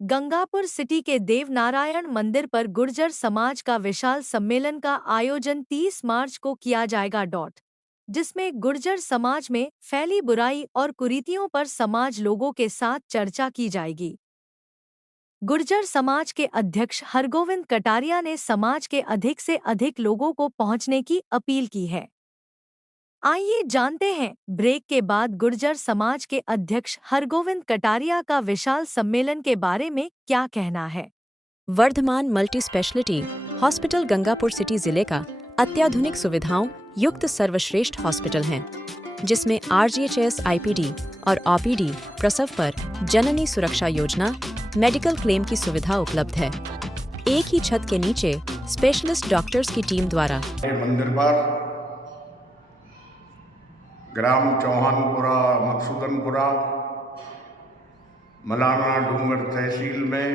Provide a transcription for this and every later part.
Gangapur city के देवनारायण मंदिर पर गुर्जर समाज का विशाल सम्मेलन का आयोजन 30 मार्च को किया जाएगा। जिसमें गुर्जर समाज में फैली बुराई और कुरीतियों पर समाज लोगों के साथ चर्चा की जाएगी। गुर्जर समाज के अध्यक्ष हरगोविंद कटारिया ने समाज के अधिक से अधिक लोगों को पहुंचने की अपील की है। आइए जानते हैं ब्रेक के बाद गुर्जर समाज के अध्यक्ष हरगोविंद कटारिया का विशाल सम्मेलन के बारे में क्या कहना है। Vardhman multi speciality hospital Gangapur city जिले का अत्याधुनिक सुविधाओं युक्त सर्वश्रेष्ठ हॉस्पिटल है, जिसमें RGHS IPD और OPD प्रसव पर जननी सुरक्षा योजना मेडिकल क्लेम की सुविधा उपलब्ध है। एक ही छत के नीचे स्पेशलिस्ट डॉक्टर्स की टीम द्वारा मंदिर पर ग्राम चौहानपुरा मकसूदनपुरा मलाना डूंगर तहसील में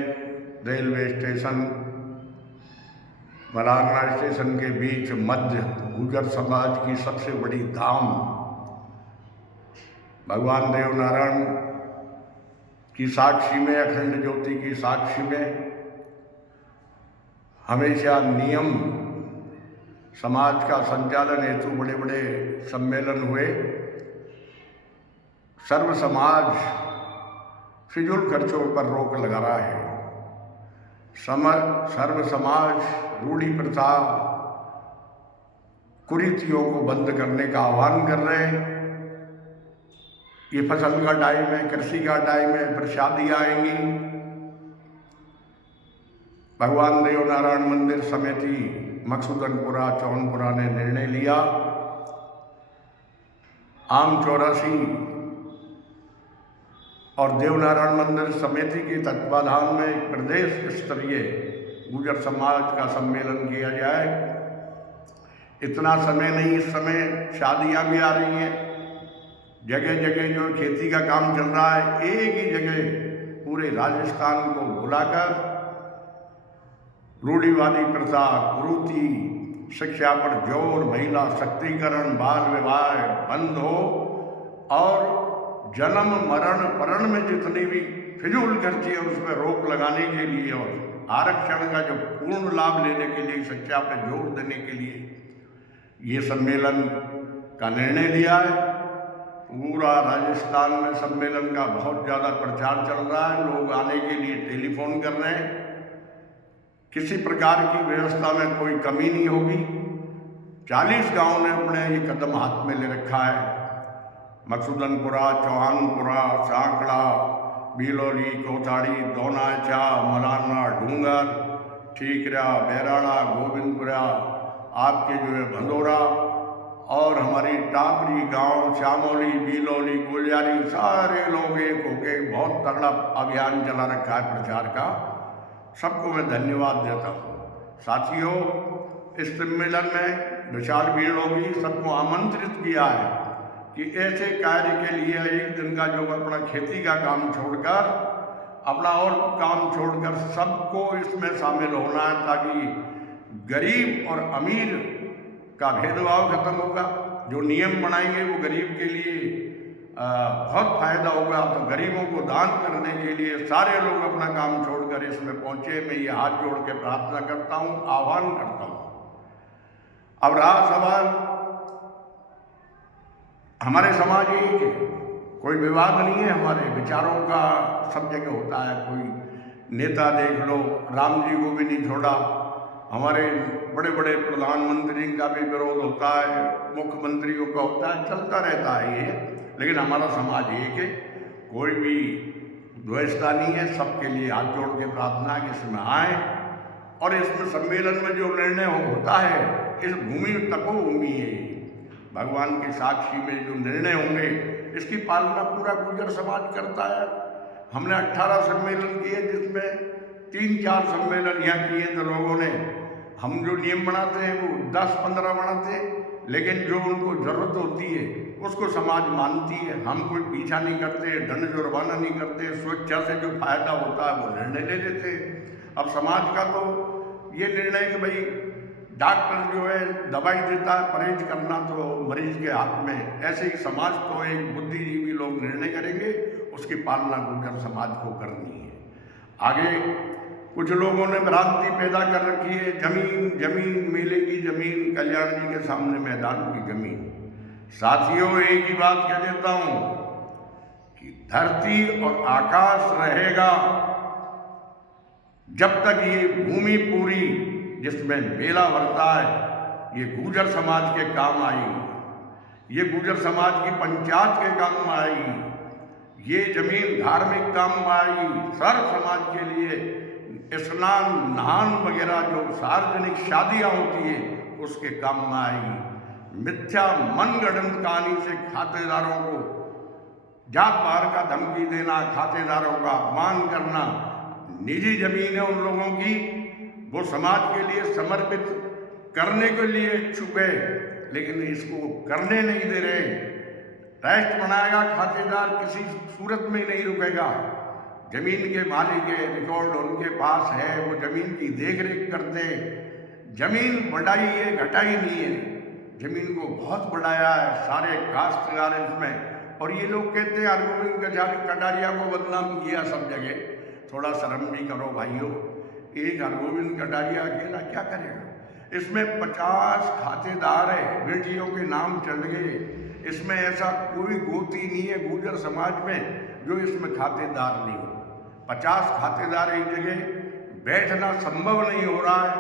रेलवे स्टेशन मलाना स्टेशन के बीच मध्य गुर्जर समाज की सबसे बड़ी धाम भगवान देवनारायण की साक्षी में, अखंड ज्योति की साक्षी में हमेशा नियम समाज का संचालन हेतु बड़े बड़े सम्मेलन हुए। सर्व समाज फिजूल खर्चों पर रोक लगा रहा है। सर्व समाज रूढ़ी प्रथा कुरीतियों को बंद करने का आह्वान कर रहे हैं। ये फसल का टाइम है, कृषि का टाइम है, फिर शादियाँ आएंगी। भगवान देवनारायण मंदिर समिति मकसूदनपुरा चौहानपुरा ने निर्णय लिया आम 84 और देवनारायण मंदिर समिति के तत्वाधान में एक प्रदेश स्तरीय गुर्जर समाज का सम्मेलन किया जाए। इतना समय नहीं, इस समय शादियां भी आ रही हैं, जगह जगह जो खेती का काम चल रहा है, एक ही जगह पूरे राजस्थान को बुलाकर रूढ़िवादी प्रथा, कुरीति, शिक्षा पर जोर, महिला शक्तिकरण, बाल विवाह बंद हो और जन्म मरण परण में जितनी भी फिजूल खर्ची है उस पर रोक लगाने के लिए और आरक्षण का जो पूर्ण लाभ लेने के लिए, शिक्षा पर जोर देने के लिए ये सम्मेलन का निर्णय लिया है। पूरा राजस्थान में सम्मेलन का बहुत ज़्यादा प्रचार चल रहा है। लोग आने के लिए टेलीफोन कर रहे हैं। किसी प्रकार की व्यवस्था में कोई कमी नहीं होगी। 40 गांव ने अपने ये कदम हाथ में ले रखा है। मकसूदनपुरा, चौहानपुरा, सांकड़ा, बिलोली, कोताड़ी, दोनाचा, मलाना, डूंगर, ठीकरा, बैराड़ा, गोविंदपुरा, आपके जो है भंदोरा और हमारी टापरी गांव, श्यामोली, बिलोली, गुलियारी, सारे लोग एक होके बहुत तगड़ा अभियान चला रखा है प्रचार का। सबको मैं धन्यवाद देता हूँ। साथियों, इस सम्मेलन में विशाल भीड़ होगी। सबको आमंत्रित किया है कि ऐसे कार्य के लिए एक दिन का जो अपना खेती का काम छोड़कर, अपना और काम छोड़कर सबको इसमें शामिल होना है, ताकि गरीब और अमीर का भेदभाव खत्म होगा। जो नियम बनाएंगे वो गरीब के लिए बहुत फायदा होगा। तो गरीबों को दान करने के लिए सारे लोग अपना काम छोड़कर इसमें पहुंचे। मैं ये हाथ जोड़ के प्रार्थना करता हूँ, आह्वान करता हूँ। अब रहा सवाल, हमारे समाज एक है, कोई विवाद नहीं है। हमारे विचारों का सब जगह होता है। कोई नेता देख लो, राम जी को भी नहीं छोड़ा। हमारे बड़े बड़े प्रधानमंत्री का भी विरोध होता है, मुख्यमंत्रियों का होता है, चलता रहता है ये। लेकिन हमारा समाज एक है, कोई भी द्वेषता नहीं है। सबके लिए हाथ जोड़ के प्रार्थना है कि इसमें आए और इसमें सम्मेलन में जो निर्णय होता है, इस भूमि तपोभूमि है, भगवान की साक्षी में जो निर्णय होंगे इसकी पालना पूरा गुर्जर समाज करता है। हमने 18 सम्मेलन किए, जिसमें 3-4 सम्मेलन यहाँ किए तो लोगों ने, हम जो नियम बनाते हैं वो 10-15 बनाते हैं, लेकिन जो उनको ज़रूरत होती है उसको समाज मानती है। हम कोई पीछा नहीं करते, दंड जुर्माना नहीं करते, स्वेच्छा से जो फायदा होता है वो निर्णय ले लेते हैं। अब समाज का तो ये निर्णय कि भाई डॉक्टर जो है दवाई देता है, परहेज करना तो मरीज के हाथ में, ऐसे ही समाज को एक बुद्धिजीवी लोग निर्णय करेंगे, उसकी पालना गुर्जर समाज को करनी है। आगे कुछ लोगों ने भ्रांति पैदा कर रखी है, जमीन जमीन मेले की जमीन, कल्याण जी के सामने मैदान की जमीन। साथियों, एक ही बात कह देता हूं कि धरती और आकाश रहेगा जब तक ये भूमि पूरी जिसमें मेला भरता है ये गुर्जर समाज के काम आएगी, ये गुर्जर समाज की पंचायत के काम में आएगी, ये जमीन धार्मिक काम में आएगी, सर्व समाज के लिए स्नान नहान वगैरह जो सार्वजनिक शादियां होती है उसके काम में आएगी। मिथ्या मनगढ़ंत कहानी से खातेदारों को जात पार का धमकी देना, खातेदारों का अपमान करना, निजी जमीन है उन लोगों की, वो समाज के लिए समर्पित करने के लिए इच्छुक है लेकिन इसको करने नहीं दे रहे। ट्रस्ट बनाएगा खातेदार, किसी सूरत में नहीं रुकेगा। जमीन के मालिक है, रिकॉर्ड उनके पास है, वो जमीन की देखरेख करते हैं। जमीन बढ़ाई है, घटाई नहीं है, जमीन को बहुत बढ़ाया है सारे काश्तकार इसमें। और ये लोग कहते हैं हरगोविंद कटारिया को बदनाम किया सब जगह। थोड़ा शर्म भी करो भाइयों, एक हरगोविंद कटारिया अकेला क्या करेगा? इसमें 50 खातेदार है, बेटियों के नाम चल गए। इसमें ऐसा कोई गोती नहीं है गुर्जर समाज में जो इसमें खातेदार नहीं हो। 50 खातेदार एक जगह बैठना संभव नहीं हो रहा है,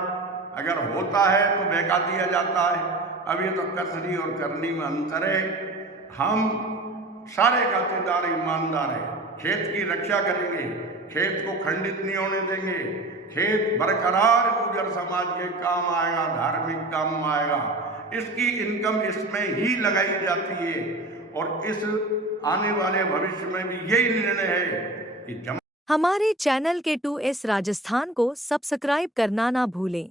अगर होता है तो बहका दिया जाता है। अब ये तो कसरी और करनी में अंतर है। हम सारे खातेदार ईमानदार हैं, खेत की रक्षा करेंगे, खेत को खंडित नहीं होने देंगे, खेत बरकरार गुर्जर समाज के काम आएगा, धार्मिक काम आएगा। इसकी इनकम इसमें ही लगाई जाती है और इस आने वाले भविष्य में भी यही निर्णय है कि हमारे चैनल के 2S राजस्थान को सब्सक्राइब करना ना भूलें।